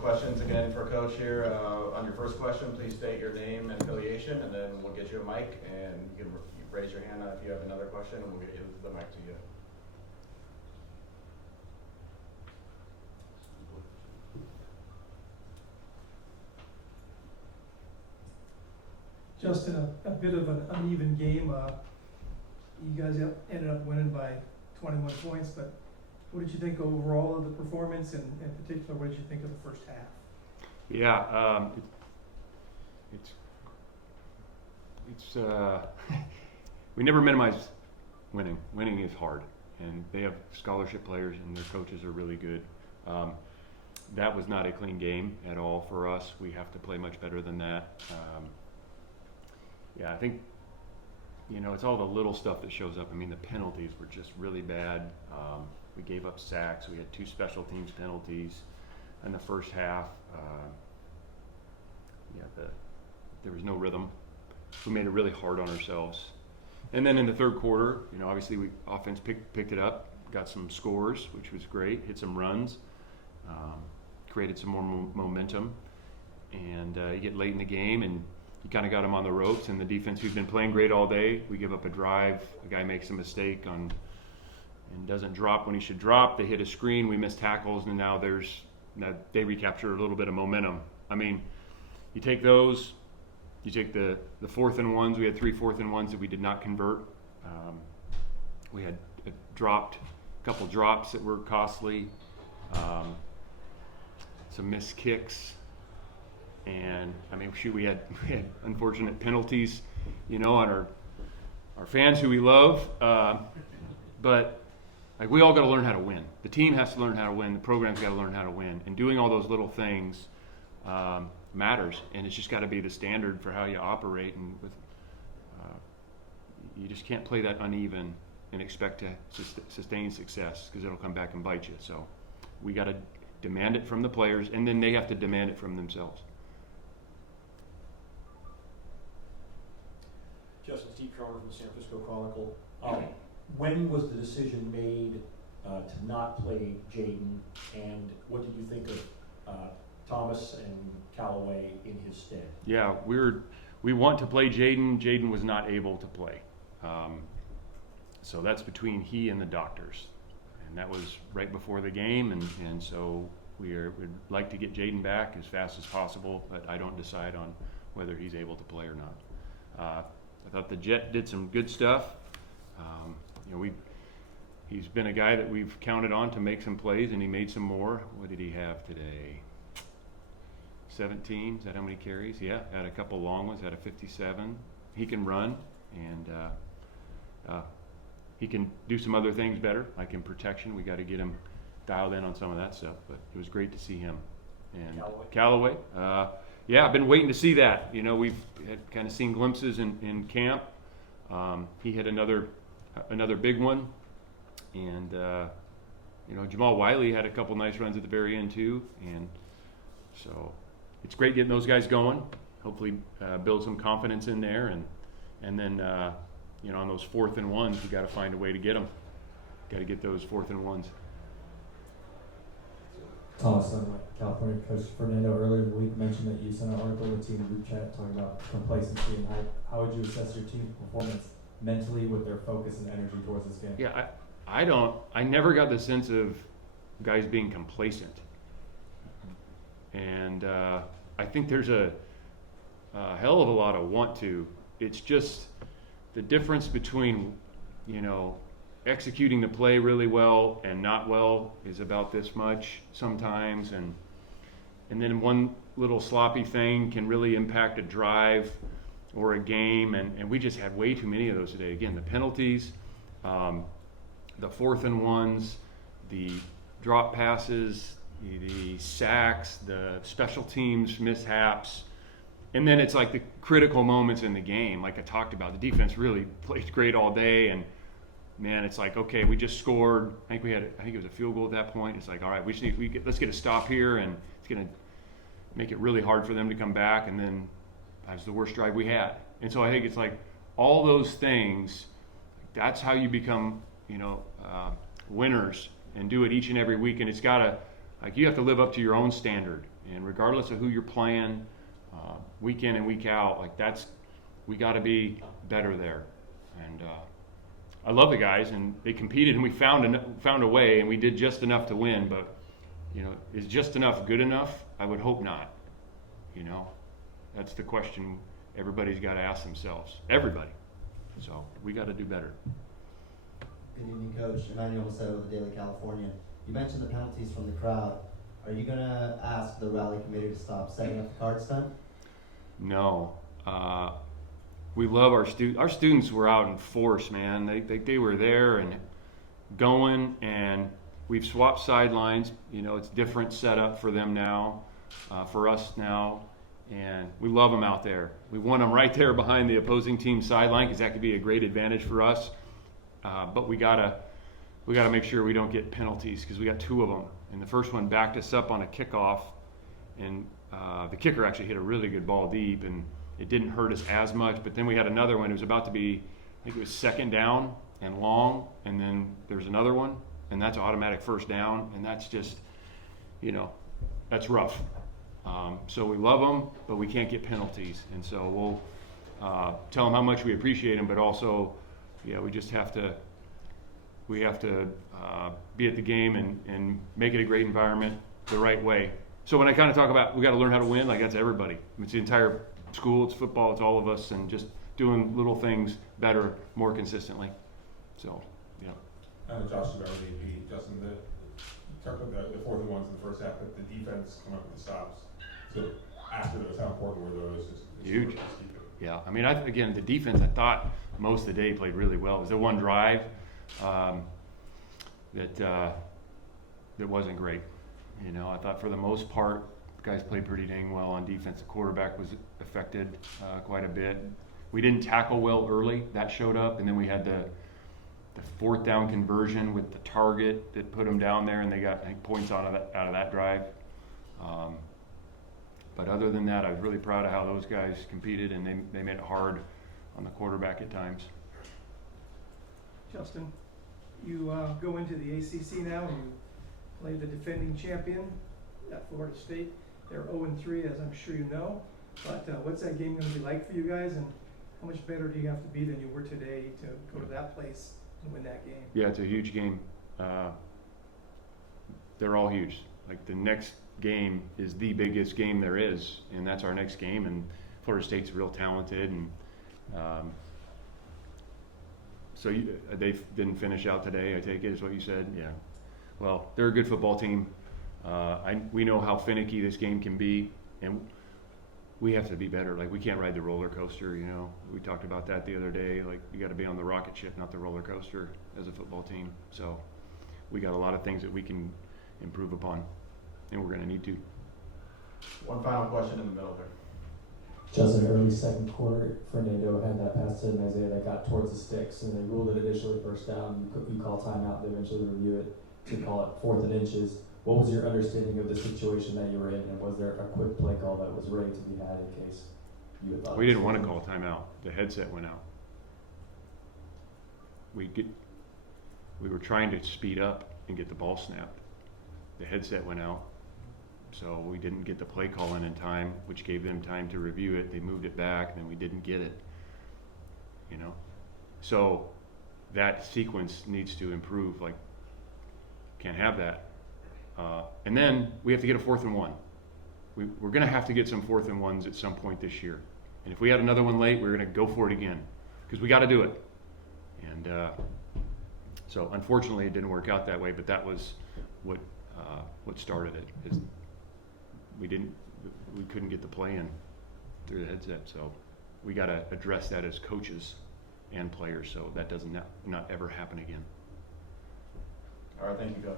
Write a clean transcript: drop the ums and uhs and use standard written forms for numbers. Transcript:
Questions again for Coach here. On your first question, please state your name and affiliation, and then we'll get you a mic, and you can raise your hand if you have another question, and we'll get you the mic to you. Justin, a bit of an uneven game. You guys ended up winning by 21 points, but what did you think overall of the performance, and in particular, what did you think of the first half? Yeah, we never minimize winning. Winning is hard, and they have scholarship players, and their coaches are really good. That was not a clean game at all for us. We have to play much better than that. Yeah, I think, it's all the little stuff that shows up. I mean, the penalties were just really bad. We gave up sacks. We had 2 special teams penalties in the first half. There was no rhythm. We made it really hard on ourselves. And then in the third quarter, obviously offense picked it up, got some scores, which was great, hit some runs, created some more momentum. And you get late in the game, and you kind of got them on the ropes. And the defense, who's been playing great all day, we give up a drive. A guy makes a mistake and doesn't drop when he should drop. They hit a screen. We miss tackles, and now they recapture a little bit of momentum. I mean, you take those. You take the 4th and 1s. We had 3 4th and 1s that we did not convert. We had a couple drops that were costly. Some missed kicks. And I mean, we had unfortunate penalties, on our fans who we love. But we all got to learn how to win. The team has to learn how to win. The program's got to learn how to win. And doing all those little things matters. And it's just got to be the standard for how you operate. And you just can't play that uneven and expect to sustain success, because it'll come back and bite you. So we got to demand it from the players, and then they have to demand it from themselves. Justin, Steve Croner from the San Francisco Chronicle. When was the decision made to not play Jaden, and what did you think of Thomas and Callaway in his stead? Yeah, we want to play Jaden. Jaden was not able to play. So that's between he and the doctors. And that was right before the game, and so we'd like to get Jaden back as fast as possible, but I don't decide on whether he's able to play or not. I thought the Jet did some good stuff. He's been a guy that we've counted on to make some plays, and he made some more. What did he have today? 17? Is that how many carries? Yeah, had a couple long ones, had a 57. He can run, and he can do some other things better, like in protection. We got to get him dialed in on some of that stuff, but it was great to see him. And Callaway, yeah, I've been waiting to see that. We've had kind of seen glimpses in camp. He hit another big one, and Jamal Wiley had a couple nice runs at the very end too, and so it's great getting those guys going. Hopefully, build some confidence in there, and then on those 4th and 1s, you got to find a way to get them. Got to get those 4th and 1s. Thomas, California Coach Fernando earlier in the week mentioned that you sent an article to the team group chat talking about complacency, and how would you assess your team's performance mentally with their focus and energy towards this game? Yeah, I never got the sense of guys being complacent. And I think there's a hell of a lot of want to. It's just the difference between, executing the play really well and not well is about this much sometimes, and then one little sloppy thing can really impact a drive or a game, and we just had way too many of those today. Again, the penalties, the 4th and 1s, the drop passes, the sacks, the special teams mishaps, and then it's like the critical moments in the game, like I talked about. The defense really played great all day, and man, it's like, okay, we just scored. I think it was a field goal at that point. It's like, all right, let's get a stop here, and it's going to make it really hard for them to come back. And then that was the worst drive we had. And so I think it's like all those things. That's how you become, winners, and do it each and every week. And it's got to, you have to live up to your own standard. And regardless of who you're playing, week in and week out, like we got to be better there. And I love the guys, and they competed, and we found a way, and we did just enough to win. But is just enough good enough? I would hope not. That's the question everybody's got to ask themselves. Everybody. So we got to do better. Good evening, Coach. Emmanuel Macedo with the Daily Californian. You mentioned the penalties from the crowd. Are you going to ask the rally committee to stop setting up the card stunt? No. We love our students. Our students were out in force, man. They were there and going, and we've swapped sidelines. It's different setup for them now, for us now, and we love them out there. We want them right there behind the opposing team's sideline because that could be a great advantage for us. But we gotta make sure we don't get penalties because we got 2 of them. And the first one backed us up on a kickoff, and the kicker actually hit a really good ball deep, and it didn't hurt us as much. But then we had another one. It was about to be, I think it was 2nd down and long, and then there's another one, and that's automatic 1st down, and that's just, that's rough. So we love them, but we can't get penalties, and so we'll tell them how much we appreciate them, but also, we just have to. We have to be at the game and make it a great environment the right way. So when I kind of talk about we got to learn how to win, like that's everybody. It's the entire school, it's football, it's all of us, and just doing little things better, more consistently. So, Josh Beverly, Justin, talked about the 4th and 1s in the first half, but the defense come up with the stops. So after those, how important were those? Huge. Yeah, I mean, again, the defense, I thought most of the day played really well. It was the one drive that wasn't great. I thought for the most part, the guys played pretty dang well on defense. The quarterback was affected quite a bit. We didn't tackle well early. That showed up, and then we had the 4th down conversion with the target that put them down there, and they got, I think, points out of that drive. But other than that, I was really proud of how those guys competed, and they made it hard on the quarterback at times. Justin, you go into the ACC now, and you play the defending champion at Florida State. They're 0-3, as I'm sure you know. But what's that game going to be like for you guys, and how much better do you have to be than you were today to go to that place and win that game? Yeah, it's a huge game. They're all huge. Like the next game is the biggest game there is, and that's our next game. And Florida State's real talented, and so they didn't finish out today, I take it, is what you said? Yeah. Well, they're a good football team. We know how finicky this game can be, and we have to be better. Like, we can't ride the roller coaster, We talked about that the other day. Like, you got to be on the rocket ship, not the roller coaster as a football team. So we got a lot of things that we can improve upon, and we're going to need to. One final question in the middle there. Justin, early 2nd quarter, Fernando had that pass to Isaiah that got towards the sticks, and they ruled it initially 1st down. You call timeout, they eventually review it to call it 4th and inches. What was your understanding of the situation that you were in, and was there a quick play call that was ready to be had in case you had thought? We didn't want to call timeout. The headset went out. We were trying to speed up and get the ball snapped. The headset went out, so we didn't get the play call in time, which gave them time to review it. They moved it back, and then we didn't get it. So that sequence needs to improve. Like, can't have that. And then we have to get a 4th and 1. We're going to have to get some 4th and 1s at some point this year. And if we had another one late, we're going to go for it again because we got to do it. And so unfortunately, it didn't work out that way. But that was what started it. Is we couldn't get the play in through the headset. So we got to address that as coaches and players, so that does not ever happen again. All right, thank you, Coach.